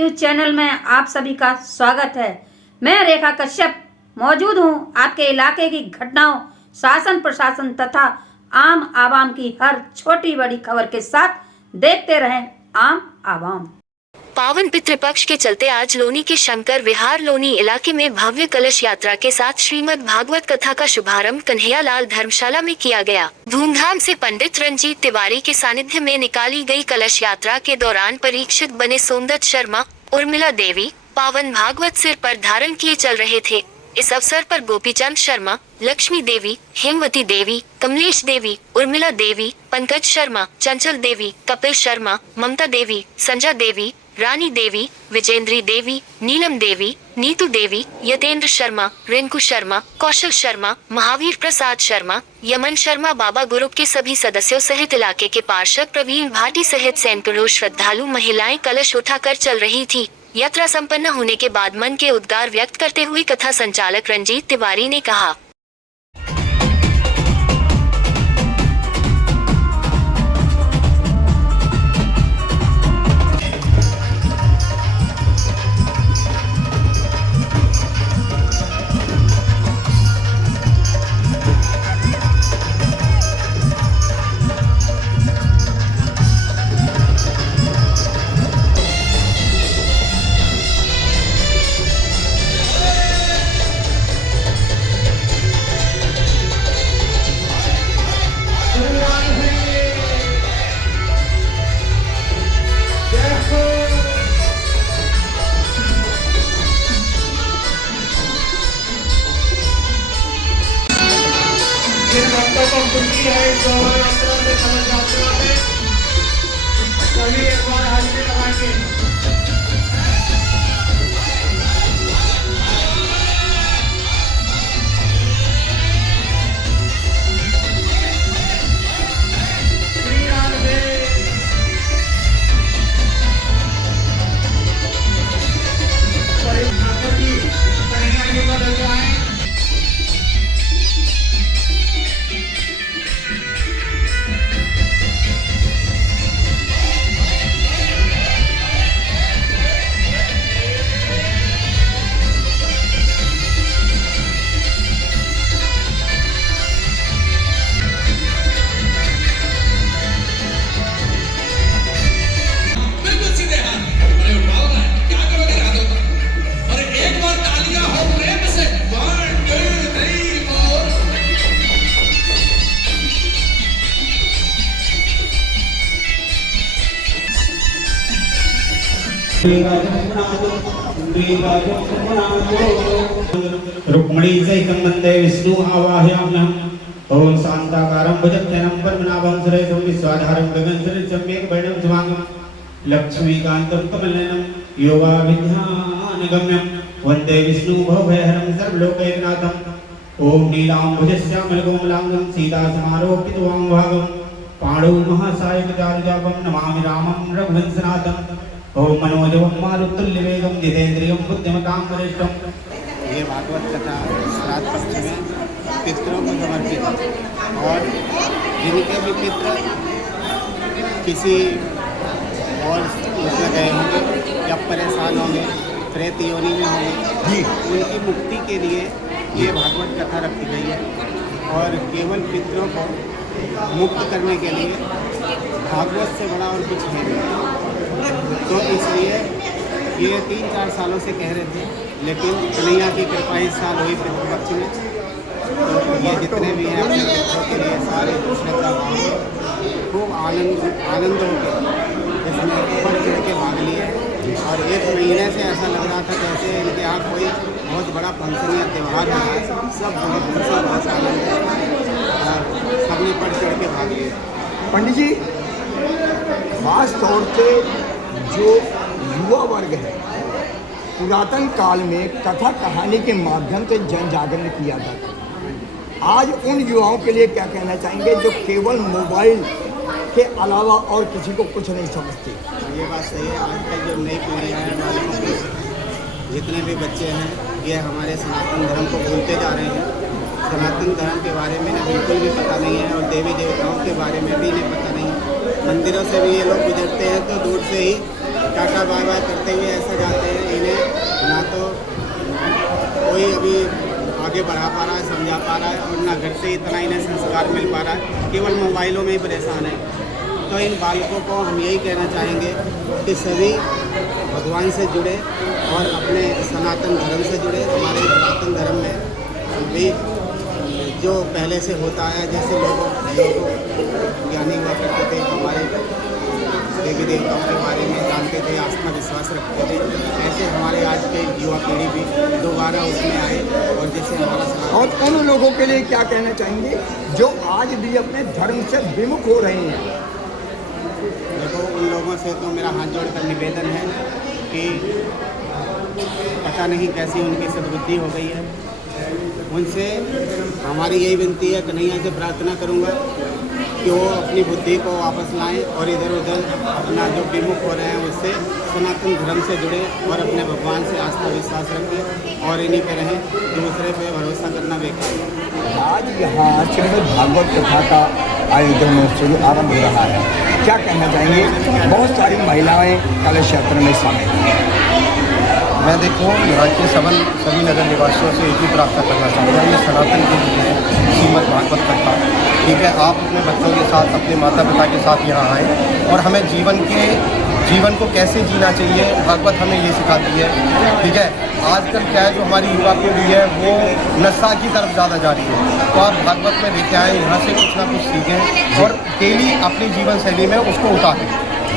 News channel में आप सभी का स्वागत है। मैं रेखा कश्यप मौजूद हूं आपके इलाके की घटनाओं, शासन प्रशासन तथा आम आवाम की हर छोटी बड़ी खबर के साथ। देखते रहें आम आवाम। पावन पितृपक्ष के चलते आज लोनी के शंकर विहार लोनी इलाके में भव्य कलश यात्रा के साथ श्रीमद् भागवत कथा का शुभारंभ कन्हैयालाल धर्मशाला में किया गया। धूमधाम से पंडित रंजीत तिवारी के सानिध्य में निकाली गई कलश यात्रा के दौरान परीक्षित बने सोमदत्त शर्मा, उर्मिला देवी पावन भागवत सिर पर धारण किए चल रहे थे। इस अवसर पर गोपीचंद शर्मा, लक्ष्मी देवी, हेमवती देवी, कमलेश देवी, उर्मिला देवी, पंकज शर्मा, चंचल देवी, कपिल शर्मा, ममता देवी, संजय देवी, रानी देवी, विजेंद्री देवी, नीलम देवी, नीतू देवी, यतेंद्र शर्मा, रिंकू शर्मा, कौशल शर्मा, महावीर प्रसाद शर्मा, यमन शर्मा बाबा ग्रुप के सभी सदस्यों सहित इलाके के पार्षद प्रवीण भाटी सहित सैकड़ों श्रद्धालु महिलाएं कलश उठाकर चल रही थी। यात्रा संपन्न होने के बाद मन के उद्गार व्यक्त करते हुए कथा संचालक रंजीत तिवारी ने कहा, जिन भक्तों को खुशी है इस शोभा यात्रा में, कलश यात्रा में, सभी एक बार हाजिरी लगाएंगे। रुक्मिणी सहितं वन्दे विष्णु आवाहयाम्यहम्। ओम शान्ताकारं भुजगशयनं पद्मनाभं सुरेशं विश्वाधारं गगनसदृशं मेघवर्णं शुभांगं लक्ष्मीकान्तं कमलनयनं योगाभिध्यानगम्यं वन्दे विष्णु भवभयहरं सर्वलोकैकनाथम्। ओम नीलाम्बुजश्यामलकोमलांगं सीतासमारोपितवामभागं पाणौ महासायकचारुजापं नमामि रामं रघुवंशनाथम्। ओम मनोजवं मारुतुल्यवेगं जितेन्द्रियं बुद्धिमतां वरिष्ठं। ये भागवत कथा श्राद्ध पक्ष में पितरों को समर्पित है और जिनके भी पितर किसी और उसमें गए होंगे या परेशान होंगे, प्रेत योनि में होंगे, उनकी मुक्ति के लिए ये भागवत कथा रखी गई है। और केवल पितरों को मुक्त करने के लिए भागवत से बड़ा और कुछ है नहीं। तो इसलिए ये 3-4 सालों से कह रहे थे, लेकिन कन्हैया की कृपा इस साल हुई पितृपक्ष में। तो ये जितने भी हैं अपने पितरों के लिए सारे श्रद्धा भाव खूब आनंद होकर इसमें बढ़ चढ़ के भाग लिए। और 1 महीने से ऐसा लग रहा था जैसे इनके यहाँ कोई बहुत बड़ा फंक्शन या त्यौहार हो रहा है। सब बहुत खुशी, बहुत आनंद है और सबने बढ़ चढ़ के भाग लिए। पंडित जी, खास तौर से जो युवा वर्ग है, पुरातन काल में कथा कहानी के माध्यम से जन जागरण किया जाता था। आज उन युवाओं के लिए क्या कहना चाहेंगे जो केवल मोबाइल के अलावा और किसी को कुछ नहीं समझते? ये बात सही है। आजकल जो नई पीढ़ी है, जितने भी बच्चे हैं, ये हमारे सनातन धर्म को भूलते जा रहे हैं। सनातन धर्म के बारे में बिल्कुल भी पता नहीं है और देवी देवताओं के बारे में भी इन्हें पता नहीं है। मंदिरों से भी ये लोग गुजरते हैं तो दूर से ही टाटा बाय बाय करते हुए ऐसा जाते हैं, इन्हें ना तो कोई अभी आगे बढ़ा पा रहा है, समझा पा रहा है, और ना घर से इतना इन्हें संस्कार मिल पा रहा है, केवल मोबाइलों में ही परेशान है। तो इन बालकों को हम यही कहना चाहेंगे कि सभी भगवान से जुड़े और अपने सनातन धर्म से जुड़े। हमारे सनातन धर्म में भी जो पहले से होता है, जैसे लोग ज्ञानी हुआ करते थे, हमारे देवी देवताओं के बारे में जानते थे, आस्था विश्वास रखते थे, ऐसे हमारे आज के युवा पीढ़ी भी दोबारा उसमें आए। और जैसे हमारा और उन लोगों के लिए क्या कहना चाहेंगे जो आज भी अपने धर्म से विमुख हो रहे हैं? देखो, उन लोगों से तो मेरा हाथ जोड़कर निवेदन है कि पता नहीं कैसी उनकी सद्बुद्धि हो गई है। उनसे हमारी यही विनती है, कन्हैया से प्रार्थना करूंगा कि वो अपनी बुद्धि को वापस लाएं और इधर उधर अपना जो विमुख हो रहे हैं उससे सनातन धर्म से जुड़े और अपने भगवान से आस्था विश्वास रखें और इन्हीं पे रहें, दूसरे पे भरोसा करना बेकार है। आज यहाँ श्रीमद् भागवत कथा का आयोजन शुरू आरंभ हो रहा है, क्या कहना चाहेंगे? बहुत सारी महिलाएं कलश यात्रा में शामिल हैं। मैं देखो यहाँ के सभी नगर निवासियों से एक ही प्रार्थना करना चाहूँगा, ये सनातन के लिए है श्रीमद् भागवत कथा। ठीक है, आप अपने बच्चों के साथ, अपने माता पिता के साथ यहाँ आएँ और हमें जीवन को कैसे जीना चाहिए भागवत हमें ये सिखाती है। ठीक है, आजकल क्या है, जो हमारी युवा पीढ़ी है वो नशा की तरफ ज़्यादा जा रही है, तो आप भागवत में लेके आएँ, यहाँ से कुछ ना कुछ सीखें और डेली अपनी जीवन शैली में उसको उतारें।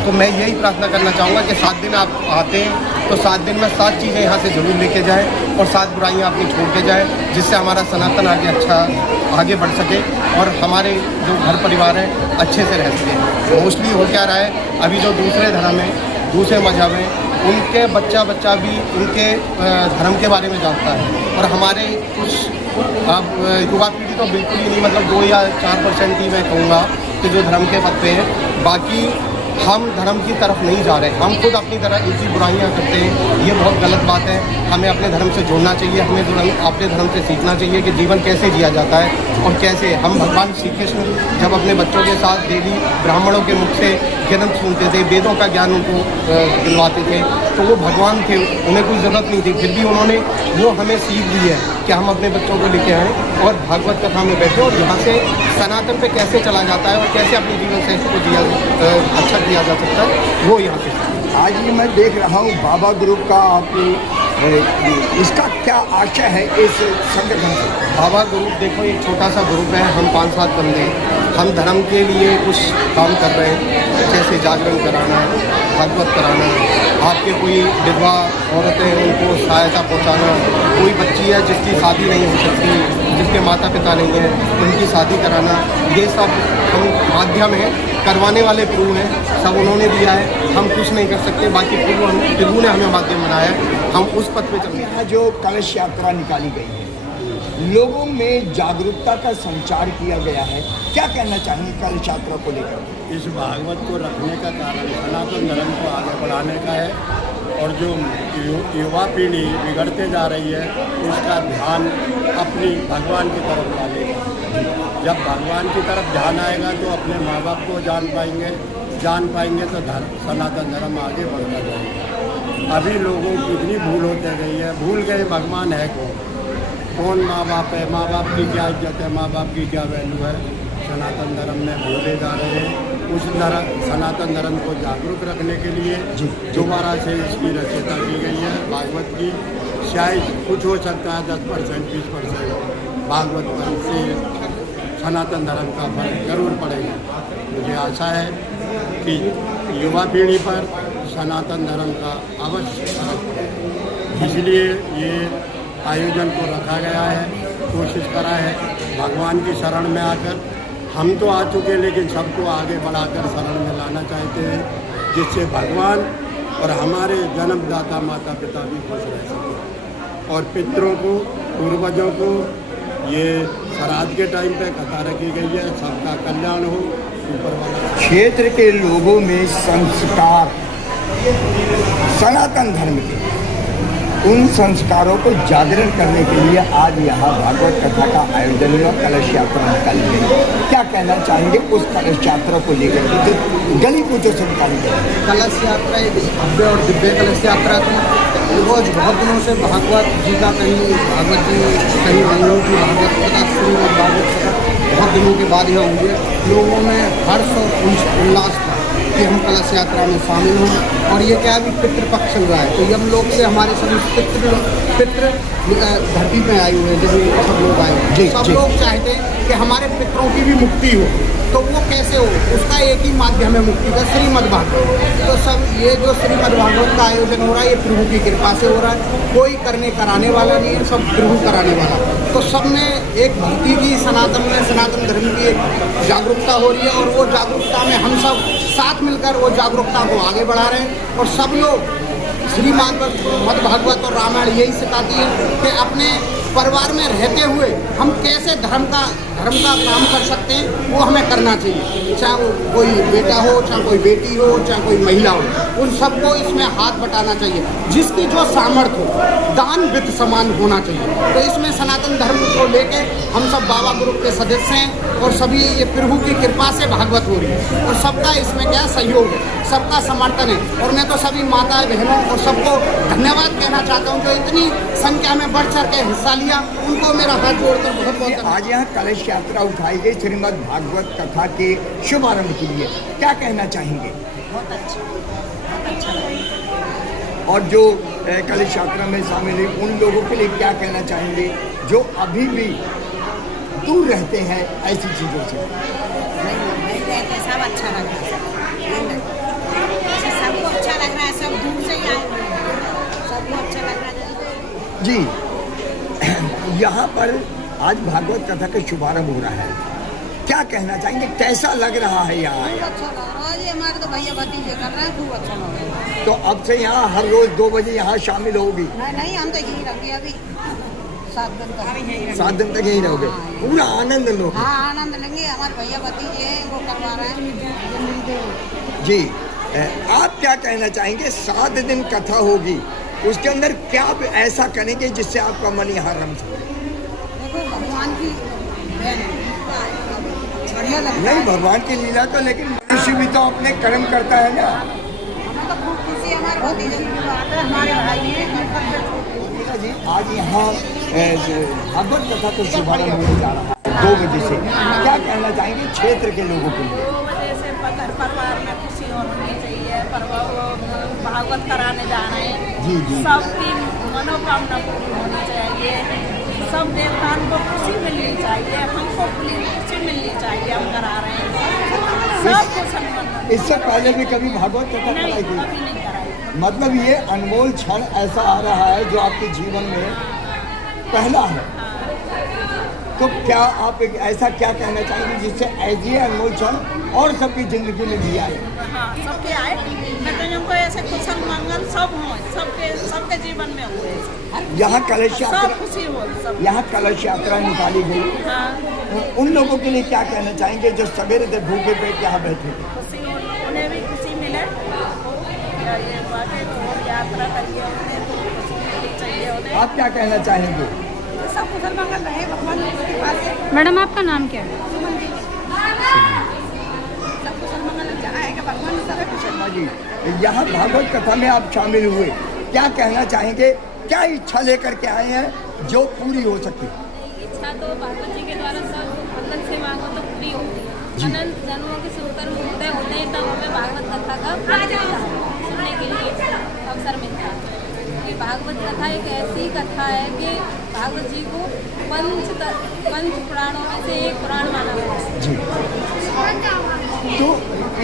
तो मैं यही प्रार्थना करना चाहूँगा कि 7 दिन आप आते हैं तो 7 दिन में 7 चीज़ें यहाँ से ज़रूर लेके जाएं और 7 बुराइयाँ अपनी छोड़ के जाएं, जिससे हमारा सनातन आगे बढ़ सके और हमारे जो घर परिवार हैं अच्छे से रह सके। मोस्टली हो क्या रहा है, अभी जो दूसरे धर्म हैं, दूसरे मजहब हैं, उनके बच्चा भी उनके धर्म के बारे में जानता है और हमारे कुछ अब युवा पीढ़ी तो बिल्कुल ही नहीं, मतलब 2 या 4% ही मैं कहूँगा कि जो धर्म के पद पे हैं। बाकी हम धर्म की तरफ नहीं जा रहे, हम खुद अपनी तरह इसी बुराइयां करते हैं, ये बहुत गलत बात है। हमें अपने धर्म से जुड़ना चाहिए, हमें अपने धर्म से सीखना चाहिए कि जीवन कैसे जिया जाता है और कैसे हम भगवान श्री कृष्ण जब अपने बच्चों के साथ डेली ब्राह्मणों के मुख से ग्रंथ सुनते थे, वेदों का ज्ञान उनको दिलवाते थे, तो वो भगवान थे, उन्हें कोई ज़रूरत नहीं थी, फिर भी उन्होंने वो हमें सीख दी है कि हम अपने बच्चों को लेके आएँ और भागवत कथा में बैठे और यहाँ से सनातन पे कैसे चला जाता है और कैसे अपनी जीवन शैली को अच्छा किया जा सकता है, वो यहाँ से। आज ये मैं देख रहा हूँ बाबा ग्रुप का आपकी इसका क्या आशय है इस संगठन से? बाबा ग्रुप देखो एक छोटा सा ग्रुप है, हम 5-7 बंदे, हम धर्म के लिए कुछ काम कर रहे हैं, जैसे जागरण कराना, भागवत कराना, आपके कोई विधवा औरतें हैं उनको सहायता पहुंचाना, कोई बच्ची है जिसकी शादी नहीं हो सकती, जिसके माता पिता नहीं हैं उनकी शादी कराना, ये सब हम माध्यम हैं, करवाने वाले प्रभु हैं, सब उन्होंने दिया है, हम कुछ नहीं कर सकते, बाकी प्रभु ने हमें माध्यम बनाया है, हम उस पथ पे चलते हैं। जो कलश यात्रा निकाली गई है, लोगों में जागरूकता का संचार किया गया है, क्या कहना चाहेंगे कलश यात्रा को लेकर? इस भागवत को रखने का कारण सनातन धर्म को आगे बढ़ाने का है और जो युवा पीढ़ी बिगड़ते जा रही है उसका ध्यान अपनी भगवान की तरफ डालेगा। जब भगवान की तरफ ध्यान आएगा तो अपने माँ बाप को जान पाएंगे तो सनातन धर्म आगे बढ़ता जाएगा। अभी लोगों की इतनी भूल होते गई है, भूल गए भगवान है कौन माँ बाप है, माँ बाप की क्या इज्जत है, माँ बाप की क्या वैल्यू है, सनातन धर्म में भूले जा रहे हैं। उस सनातन धर्म को जागरूक रखने के लिए दोबारा से इसकी रचना की गई है भागवत की। शायद कुछ हो सकता है 10% 20% भागवत पर से सनातन धर्म का फर्क जरूर पड़ेगा। मुझे आशा है कि युवा पीढ़ी पर सनातन धर्म का अवश्य फर्क पड़ेगा, इसलिए ये आयोजन को रखा गया है, कोशिश करा है भगवान की शरण में आकर। हम तो आ चुके लेकिन सबको आगे बढ़ाकर शरण में लाना चाहते हैं, जिससे भगवान और हमारे जन्मदाता माता पिता भी खुश रह सकें और पितरों को, पूर्वजों को ये श्राद्ध के टाइम पे कथा रखी गई है, सबका कल्याण हो ऊपर वाला। क्षेत्र के लोगों में संस्कार सनातन धर्म के, उन संस्कारों को जागरण करने के लिए आज यहाँ भागवत कथा का आयोजन हुआ, कलश यात्रा निकाली गई, क्या कहना चाहेंगे उस कलश यात्रा को लेकर के जो गली कूचों से निकाली गई? कलश यात्रा एक भव्य और दिव्य कलश यात्रा थी। रोज बहुत दिनों से भागवत जी का कहीं भागवत जी कहीं मंगलों की भागवत कथा श्रीमद् भागवत कथा बहुत दिनों के बाद यह हुई है। लोगों में हर्ष और उल्लास था कि हम कलश यात्रा में शामिल हों। और ये क्या अभी पितृपक्ष चल रहा है, तो यम लोग से हमारे सभी पितृ धरती पे आए हुए हैं, जब सब लोग आए हुए हैं। सब लोग चाहते हैं कि हमारे पितरों की भी मुक्ति हो, तो वो कैसे हो, उसका एक ही माध्यम है मुक्ति का, श्रीमद् भागवत। तो सब ये जो श्रीमद् भागवत का आयोजन हो रहा है, ये प्रभु की कृपा से हो रहा है। कोई करने कराने वाला नहीं है, सब प्रभु कराने वाला। तो सब में एक भक्ति की सनातन धर्म की एक जागरूकता हो रही है, और वो जागरूकता में हम सब साथ मिलकर वो जागरूकता को आगे बढ़ा रहे हैं। और सब लोग श्रीमद् भागवत और रामायण यही सिखाती है कि अपने परिवार में रहते हुए हम कैसे धर्म का काम कर सकते हैं, वो हमें करना चाहिए। चाहे वो कोई बेटा हो, चाहे कोई बेटी हो, चाहे कोई महिला हो, उन सबको इसमें हाथ बटाना चाहिए। जिसकी जो सामर्थ्य हो, दान वित्त समान होना चाहिए। तो इसमें सनातन धर्म को लेके हम सब बाबा ग्रुप के सदस्य हैं, और सभी ये प्रभु की कृपा से भागवत हो रही है, और सबका इसमें क्या सहयोग है, सबका समर्थन है। और मैं तो सभी माताएं बहनों और सबको धन्यवाद कहना चाहता हूँ जो इतनी संख्या में बढ़ चढ़ के हिस्सा लिया, उनको मेरा हाथ जोड़कर बहुत बहुत आज यहाँ कलश यात्रा उठाई गई श्रीमद् भागवत कथा के शुभारंभ के लिए, क्या कहना चाहेंगे? बहुत अच्छा लगा। और जो कलश यात्रा में शामिल है उन लोगों के लिए क्या कहना चाहेंगे जो अभी भी दूर रहते हैं ऐसी चीज़ों से? नहीं रहते, सब अच्छा लग रहा है, सबको अच्छा लग रहा है, सब दूर से ही आए हुए हैं, सबको अच्छा लग रहा है जी। यहाँ पर आज भागवत कथा का शुभारंभ हो रहा है, क्या कहना चाहेंगे, कैसा लग रहा है यहाँ? अच्छा लग रहा है, ये हमारे तो भैया भतीजे कर रहे हैं, खूब अच्छा लग रहा है। तो अब से यहाँ हर रोज 2 बजे यहाँ शामिल होगी? नहीं, हम तो यहीं रहेंगे अभी 7 दिन तक। 7 दिन तक यहीं रहोगे? पूरा आनंद लोगे? हाँ, आनंद लेंगे। हमारे भैया भतीजे हैं, वो करवा रहे हैं जी। आप क्या कहना चाहेंगे? 7 दिन कथा होगी, उसके अंदर क्या ऐसा करेंगे जिससे आपका मन यहाँ रम सके? देखो, भगवान की बढ़िया लगता नहीं, है। भगवान की लीला तो, लेकिन मनुष्य भी तो अपने कर्म करता है ना। हमें तो खूब खुशी है, हमारे भतीजे हमारे भाई हैं। जी, आज यहाँ भागवत कथा का शुभारंभ होने जा रहा है 2 बजे से, क्या कहना चाहेंगे क्षेत्र के लोगों के लिए? 2 बजे से घर परिवार में खुशी होनी चाहिए, भागवत कराने जा रहे हैं। जी। सबकी मनोकामना पूरी होनी चाहिए, सब देवताओं को खुशी मिलनी चाहिए, हमको खुशी मिलनी चाहिए, हम करा रहे हैं सबको सम्मान। इससे पहले भी कभी भागवत कथा कराई कभी गई? नहीं कराई। मतलब ये अनमोल क्षण ऐसा आ रहा है जो आपके जीवन में पहला है, तो क्या आप एक ऐसा क्या कहना चाहेंगे जिससे ये अनमोल क्षण और सबकी जिंदगी में भी आए? हाँ, सबके आए, लेकिन हमको ऐसे कुशल मंगल सब हो, सबके जीवन में हुए। यहाँ कलश यात्रा, सब खुशी हो, सब। यहाँ कलश यात्रा निकाली गई, हाँ, उन लोगों के लिए क्या कहना चाहेंगे जो सवेरे से भूखे पेट यहाँ बैठे थे? खुशी उन्हें भी खुशी मिले, ये बातें तो यात्रा करिए, उन्हें तो खुशी मिलनी चाहिए उन्हें। आप क्या कहना चाहेंगे? सब कुशल मंगल रहे, भगवान के पास। मैडम, आपका नाम क्या है? सब कुशल मंगल जाएगा, भगवान सब कुशल। जी, यहाँ भागवत कथा में आप शामिल हुए, क्या कहना चाहेंगे? क्या इच्छा लेकर के आए हैं जो पूरी हो सके? इच्छा तो भागवत जी के द्वारा सब भगवत से मांगो तो पूरी होती है। अनंत जन्मों के सुनकर मुक्ति होते हैं, तब हमें भागवत कथा का फल मिलता है, सुनने के लिए अवसर मिलता है। कि भागवत कथा एक ऐसी कथा है कि भागवत जी को पंच पुराणों में से एक पुराण माना गया है। जी। तो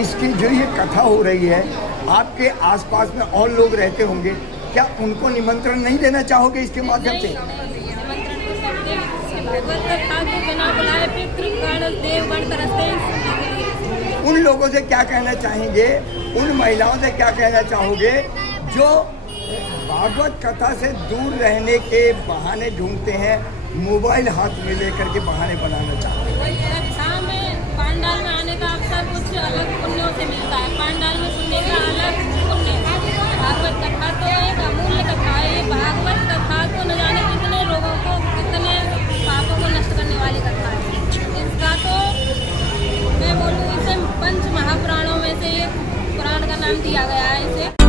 इसकी जो ये कथा हो रही है, आपके आसपास में और लोग रहते होंगे, क्या उनको निमंत्रण नहीं देना चाहोगे इसके माध्यम से? निमंत्रण को सब दे, भागवत कथा को बिना बुलाए पितृगण देवगण तरसते। उन लोगों से क्या कहना चाहेंगे, उन महिलाओं से क्या कहना चाहोगे जो भागवत कथा से दूर रहने के बहाने ढूंढते हैं, मोबाइल हाथ में लेकर के बहाने बनाना चाहते हैं? कक्षा में पांडाल में आने का अवसर कुछ अलग पुण्यों से मिलता है, पांडाल में सुनने का अलग पुण्य। भागवत कथा तो एक अमूल्य कथा है, भागवत कथा तो न जाने कितने लोगों को, कितने पापों को नष्ट करने वाली कथा है। इसका तो नाम दिया गया है इसे।